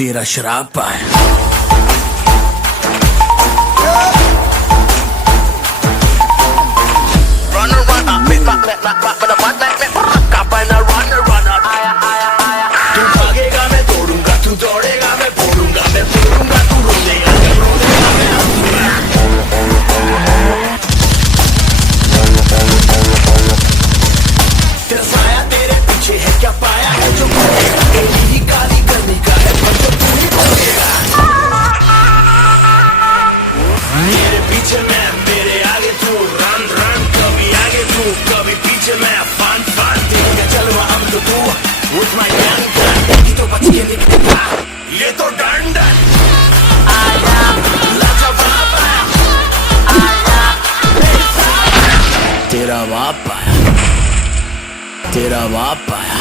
तेरा श्राप आया। तू भागेगा मैं तोड़ूंगा, तू दौड़ेगा मैं फोड़ूंगा, मैं फोड़ूंगा तू रोएगा, जब रोएगा मैं हंसूंगा। तेरा साया तेरे पीछे है, क्या पाया है जो भूलेगा, तेरी ही गाली करने का है पर जो तू ही भूलेगा। तेरे पीछे मैं, मेरे आगे तू, रन रन, कभी आगे तू कभी पीछे मैं, फन फन तेरा जलवा हम तो तू with my gun gun, ये तो बच के निकलेगा, ये तो डन डन। आया लाजवाब आया, तेरा बाप आया, तेरा बाप आया।